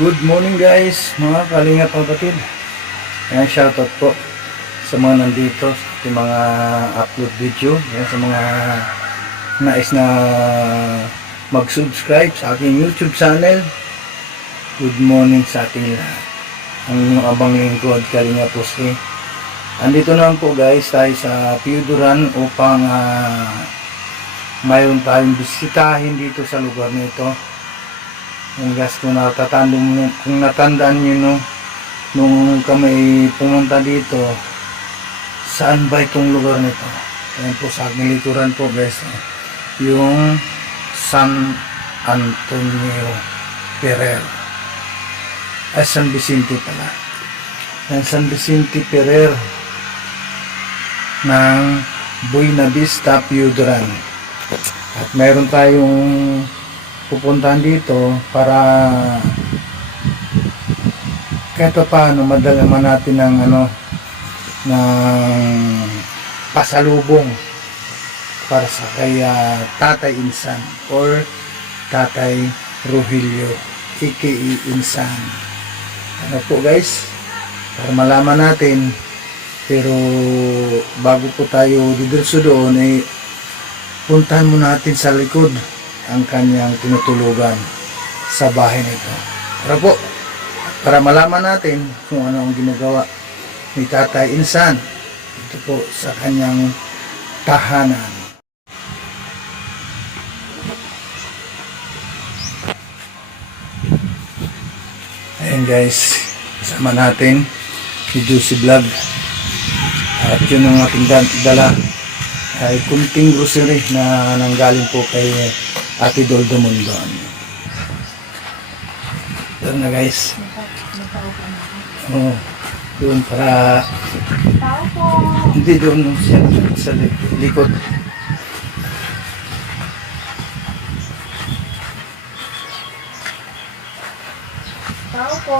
Good morning guys, mga kalingap kapatid. Ayan, shoutout po sa mga nandito sa ating mga upload video. Ayan, sa mga nais na mag-subscribe sa aking YouTube channel. Good morning sa ating lahat. Ang inyong abang lingkod, Kalingap Jose. Andito naman po guys tayo sa Piuduran upang mayroon tayong bisitahin dito sa lugar nito. Yung guys, kung natandaan nyo nung kami pumunta dito, saan ba itong lugar nito? Ayan po sa aking likuran po guys, yung San Antonio Ferrer, ay San Vicente pala. Ayan, San Vicente Ferrer ng Buena Vista, Piuduran. At mayroon tayong pupuntahan dito para kahit paano madala man natin ng ng pasalubong para sa kay Tatay Insan or Tatay Rogelio aka Insan. Ano po guys, para malaman natin, pero bago po tayo didiretso doon puntahan muna natin sa likod ang kanyang tinutulugan sa bahay nito. Para malaman natin kung ano ang ginagawa ni Tatay Insan ito po sa kanyang tahanan. Ayan guys, kasama natin si Juicy Vlog at yun ang ating dala ay kunting grocery na nanggaling po kay Ate Doldo Mondon. Doon na guys. Doon para Tao po. hindi doon siya sa likod. Tao po.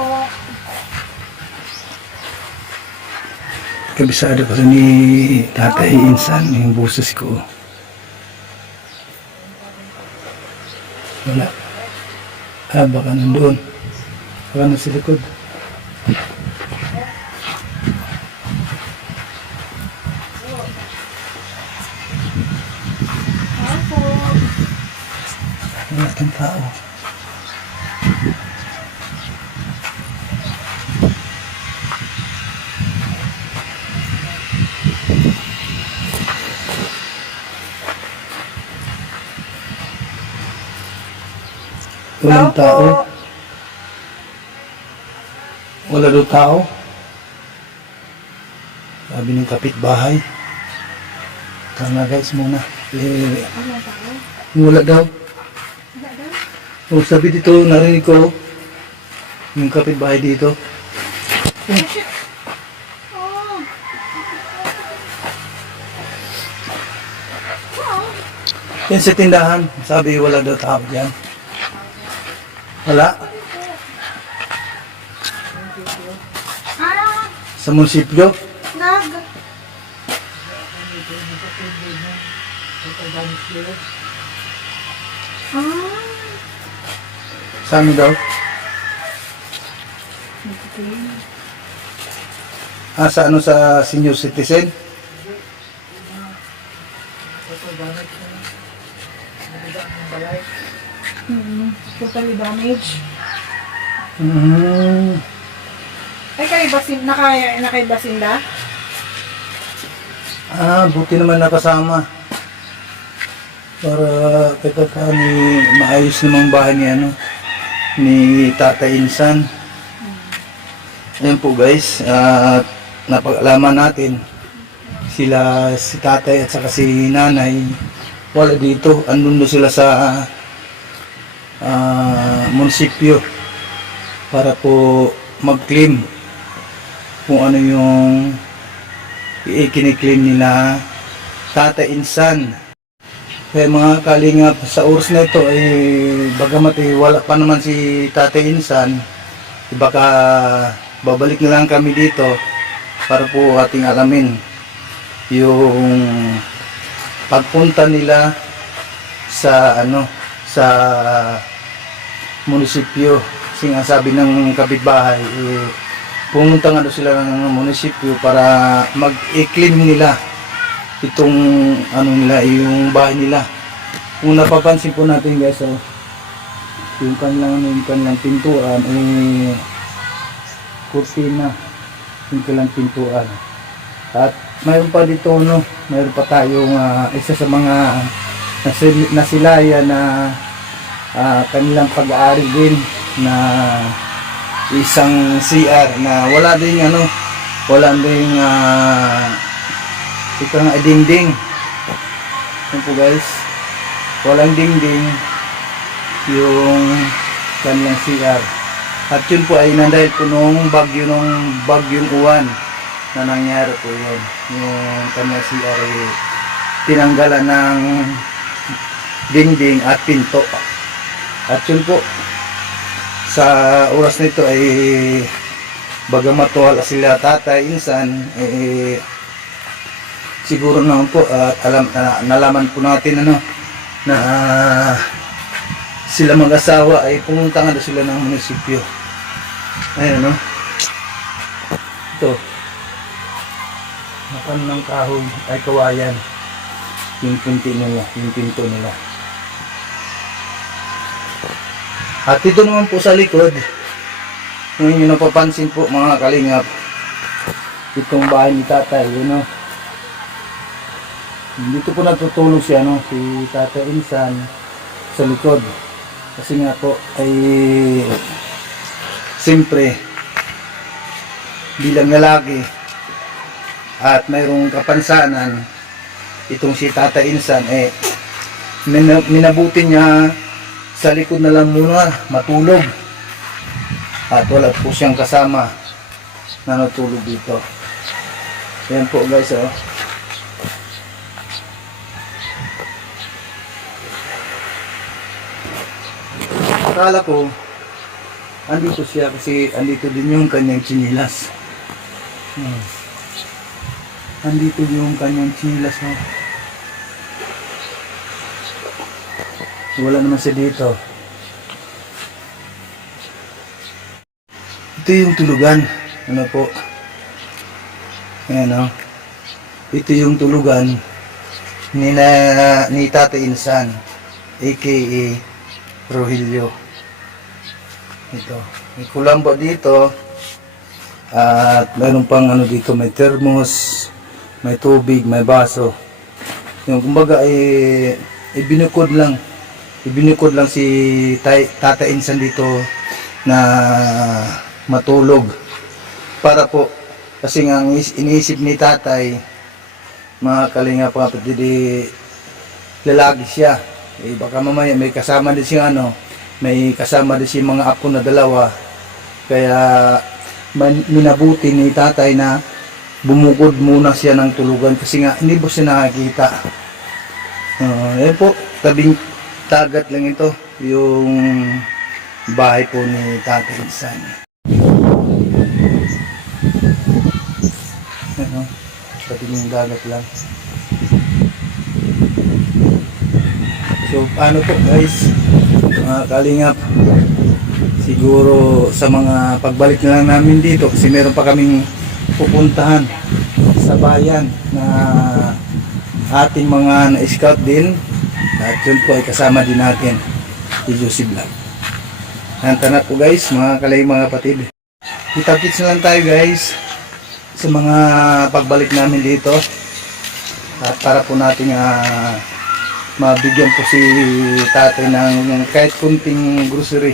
Kabisado kasi ni Tatay Insan yung boses ko. Wala. Baka nandun. Baka nasa likod. Tao po. Wala tayong tao. Walang tao. Wala daw tao. Sabi ng kapitbahay. Tama guys muna. Ano tao? Wala daw. Wala daw. O sabi dito, narinig ko yung kapitbahay dito. Oh. Yan sa tindahan. Sabi wala daw tao dyan. Wala. Ah, Sa munisipyo. nag. Ah. Sa amin daw. Sa sa senior citizen. Totally damaged. Ay, nakaibasinda? Buti naman nakasama. Para kita maayos namang bahay ni Tatay Insan. Ayan po guys, napag-alaman natin si tatay at saka si nanay wala dito, andun na sila sa munisipyo para po mag-claim kung ano yung ikiniklaim nila Tatay Insan. Kaya mga kalingap, sa oras na ito bagamat wala pa naman si Tatay Insan, baka babalik na lang kami dito para po ating alamin yung pagpunta nila sa sa munisipyo Kasi nga sabi ng kapitbahay, pumunta nga daw sila ng munisipyo para mag-i-clean nila itong yung bahay nila. Kung napapansin po natin guys, yung kanilang pintuan kurtina, yung kanilang pintuan. At mayroon pa dito mayroon pa tayong isa sa mga nasilaya na kanilang pag-aari din na isang CR na wala ding ito nga dingding. Yan po guys, walang dingding yung kanilang CR. At yun po ay dahil po nung bagyong uwan na nangyari po yun. Yung kanilang CR ay tinanggalan ng dingding at pinto. At yun po, sa oras na ito ay bagamat wala sila tatay, insan, siguro naman po at nalaman po natin na sila mag-asawa ay pumunta nga sila ng munisipyo. Ayan ito nakan ng kahoy ay kawayan yung pinto nila. At ito naman po sa likod, kung inyo napapansin po mga kalingap, itong bahay ni tatay, dito po natutulog siya, si Tatay Insan sa likod. Kasi nga po ay siyempre bilang lalaki at mayroong kapansanan, itong si Tatay Insan minabuti niya sa likod na lang muna matulog, at wala po siyang kasama na natulog dito. Ayan po guys, akala ko andito siya kasi andito din yung kanyang chinilas. Andito yung kanyang chinilas, wala naman siya dito. Ito yung tulugan. Po. Ayan ito yung tulugan ni Tatay Insan, aka Rogelio. Ito. May kulambo dito. At mayroon pang dito, may thermos, may tubig, may baso. Yung kumbaga ay ibinikod lang si Tata Insan dito na matulog, para po kasi nga iniisip ni tatay, mga kalinga pa kapatid, lalaki siya, baka mamaya may kasama din siya mga apo na dalawa, kaya minabuti ni tatay na bumukod muna siya ng tulugan kasi nga hindi po siya nakakita. Yan po, tabing dagat lang ito yung bahay po ni Tatay Insan. Tabing dagat lang. So paano po guys, mga kalingap, siguro sa mga pagbalik na lang namin dito kasi meron pa kaming pupuntahan sa bayan na ating mga na-scout din, at yun po ay kasama din natin si Josie Vlog. Hanta na po guys, mga kalay mga kapatid. Kita-kits na lang tayo guys sa mga pagbalik namin dito, at para po natin mabigyan po si tatay ng kahit kunting grocery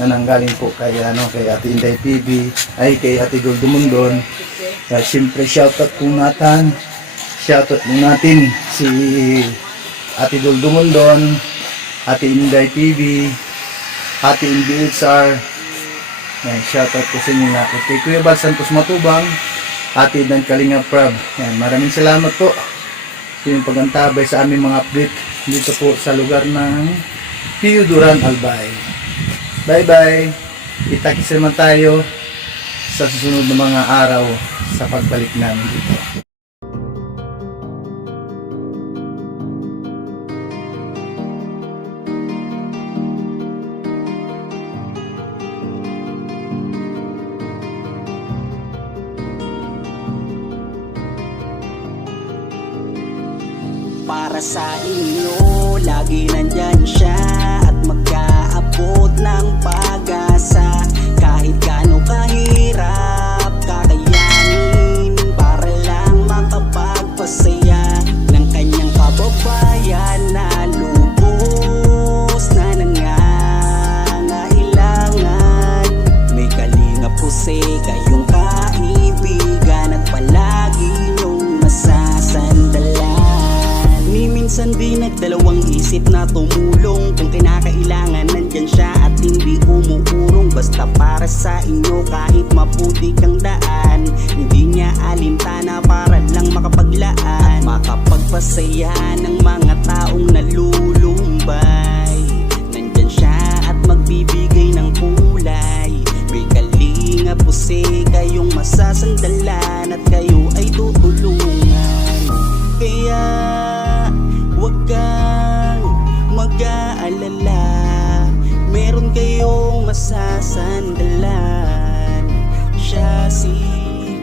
na nanggaling po kay Ate Inday PB, ay kay Ate Dol Dumundon. Kaya siyempre shoutout po natin si Ate Dol Dumundon, Ate Inday PB, Ate NBHR. Shoutout po sa inyo lahat. Kay Kuya Bal Santos Matubang, Ate Dan Kalinga Prab. Yan, maraming salamat po sa inyong pagantabay sa aming mga update dito po sa lugar ng Pio Duran, Albay. Bye bye. Kita-kits naman tayo sa susunod na mga araw sa pagbalik namin dito. para sa inyo. Lagi nandyan siya at mag-aabot ng pag-asa. Kahit gaano kahirap kakayanin, para lang makapagpasaya ng kanyang kababayan na lubos na nangangailangan. May kalingap po kayong kaibigan at palagi niyong masasandalan. Ni minsan di nagdalawang isip na tumulong, kung kinakailangan nandyan siya at hindi umuurong. Basta para sa inyo kahit maputi kang daan, hindi niya alintana para lang makapaglaan at makapagpasaya ng mga taong nalulumbay. Nandyan siya at magbibigay ng kulay. May kalinga po kayong masasandalan at kayo ay tutulungan. Kaya huwag kang mag-aalala, meron kayong masasandalan. Siya si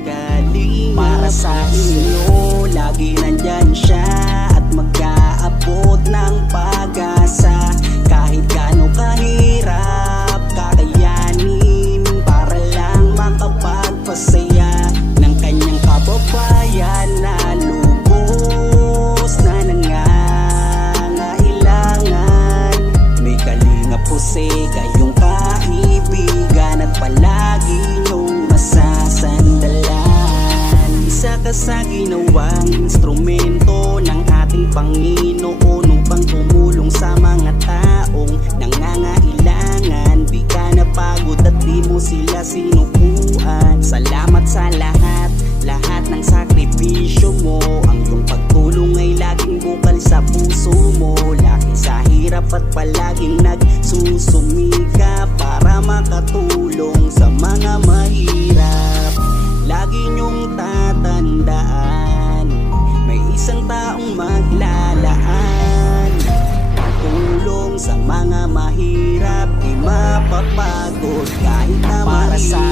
Kalinga para sa inyo. Lagi nandyan siya at mag-aabot ng pag-asa. Kahit gaano kahirap kakayanin, para lang makapagpasaya ng kanyang kababayan na lubos na nangangailangan. May kalinga po kayong kaibigan at palagi niyong masasandalan. Isa ka sa ginawang instrumento ng ating Panginoon upang tumulong sa mga taong nangangailangan. Di ka napagod at di mo sila sinukuan. Salamat sa lahat ng sakripisyo mo. Ang iyong pagtulong ay laging bukal sa puso mo. Laki sa hirap at palaging nagsusumika para makatulong sa mga mahirap. Lagi niyong tatandaan, may isang taong maglalaan. Tulong sa mga mahirap, di mapapagod kahit na para sa